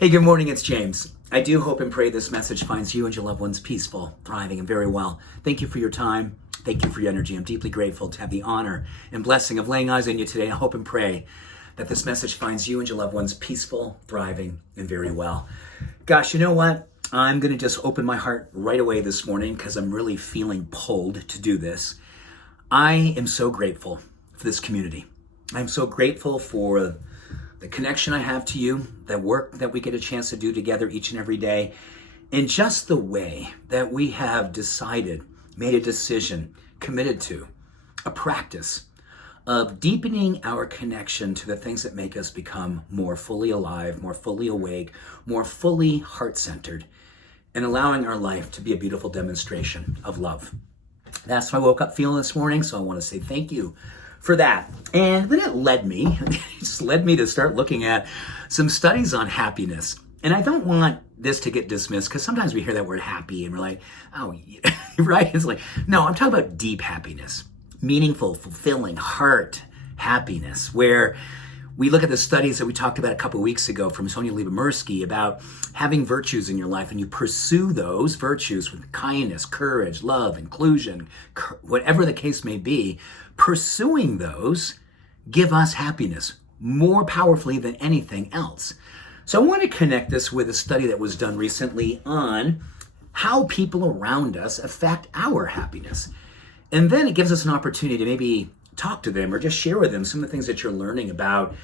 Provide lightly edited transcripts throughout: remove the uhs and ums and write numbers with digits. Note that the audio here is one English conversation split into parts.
Hey, good morning, it's James. I do hope and pray this message finds you and your loved ones peaceful, thriving, and very well. Thank you for your time. Thank you for your energy. I'm deeply grateful to have the honor and blessing of laying eyes on you today. I hope and pray that this message finds you and your loved ones peaceful, thriving, and very well. Gosh, you know what? I'm going to just open my heart right away this morning because I'm really feeling pulled to do this. I am so grateful for this community. I'm so grateful for the connection I have to you, the work that we get a chance to do together each and every day, and just the way that we have decided, made a decision, committed to a practice of deepening our connection to the things that make us become more fully alive, more fully awake, more fully heart-centered, and allowing our life to be a beautiful demonstration of love. That's how I woke up feeling this morning, so I want to say thank you for that. And then it just led me to start looking at some studies on happiness. And I don't want this to get dismissed because sometimes we hear that word happy and we're like, oh, yeah. Right? It's like, no, I'm talking about deep happiness, meaningful, fulfilling, heart happiness, where we look at the studies that we talked about a couple of weeks ago from Sonia Lyubomirsky about having virtues in your life, and you pursue those virtues with kindness, courage, love, inclusion, whatever the case may be. Pursuing those give us happiness more powerfully than anything else. So I want to connect this with a study that was done recently on how people around us affect our happiness. And then it gives us an opportunity to maybe talk to them or just share with them some of the things that you're learning about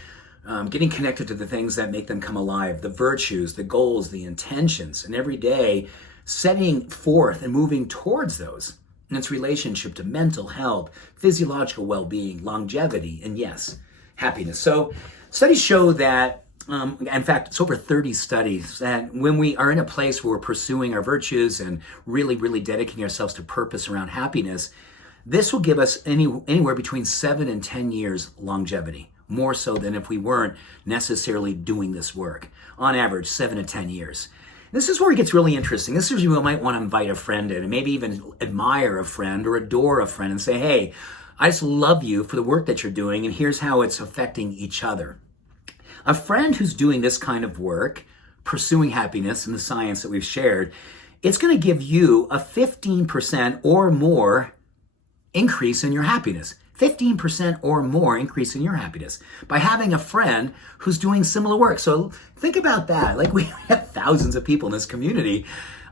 getting connected to the things that make them come alive, the virtues, the goals, the intentions, and every day setting forth and moving towards those in its relationship to mental health, physiological well-being, longevity, and yes, happiness. So studies show that, in fact, it's over 30 studies, that when we are in a place where we're pursuing our virtues and really, really dedicating ourselves to purpose around happiness, this will give us anywhere between 7 and 10 years longevity, more so than if we weren't necessarily doing this work. On average, 7 to 10 years. This is where it gets really interesting. This is where you might want to invite a friend in and maybe even admire a friend or adore a friend and say, hey, I just love you for the work that you're doing, and here's how it's affecting each other. A friend who's doing this kind of work, pursuing happiness and the science that we've shared, it's going to give you a 15% or more increase in your happiness. 15% or more increase in your happiness by having a friend who's doing similar work. So think about that. Like, we have thousands of people in this community.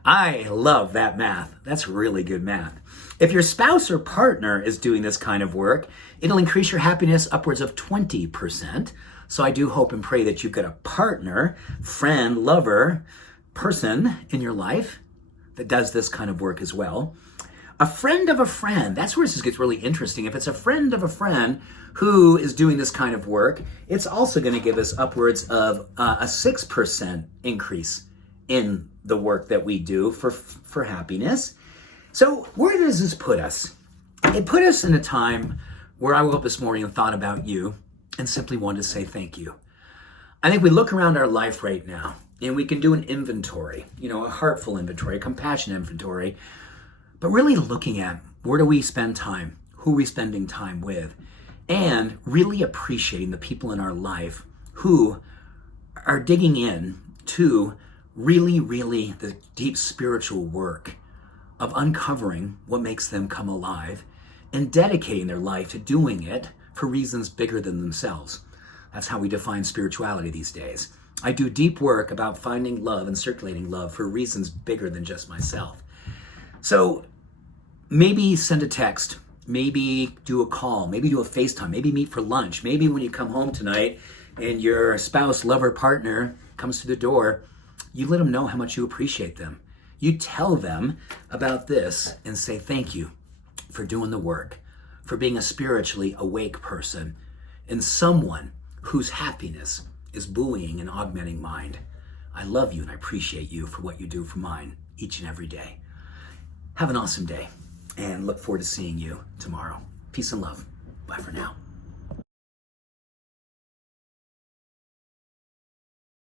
I love that math. That's really good math. If your spouse or partner is doing this kind of work, it'll increase your happiness upwards of 20%. So I do hope and pray that you've got a partner, friend, lover, person in your life that does this kind of work as well. A friend of a friend, that's where this gets really interesting. If it's a friend of a friend who is doing this kind of work, it's also going to give us upwards of a 6% increase in the work that we do for happiness. So where does this put us? It put us in a time where I woke up this morning and thought about you and simply wanted to say thank you. I think we look around our life right now and we can do an inventory, a heartful inventory, a compassion inventory, but really looking at where do we spend time, who are we spending time with, and really appreciating the people in our life who are digging in to really, really the deep spiritual work of uncovering what makes them come alive and dedicating their life to doing it for reasons bigger than themselves. That's how we define spirituality these days. I do deep work about finding love and circulating love for reasons bigger than just myself. So maybe send a text, maybe do a call, maybe do a FaceTime, maybe meet for lunch. Maybe when you come home tonight and your spouse, lover, partner comes to the door, you let them know how much you appreciate them. You tell them about this and say thank you for doing the work, for being a spiritually awake person and someone whose happiness is buoying and augmenting mine. I love you and I appreciate you for what you do for mine each and every day. Have an awesome day and look forward to seeing you tomorrow. Peace and love. Bye for now.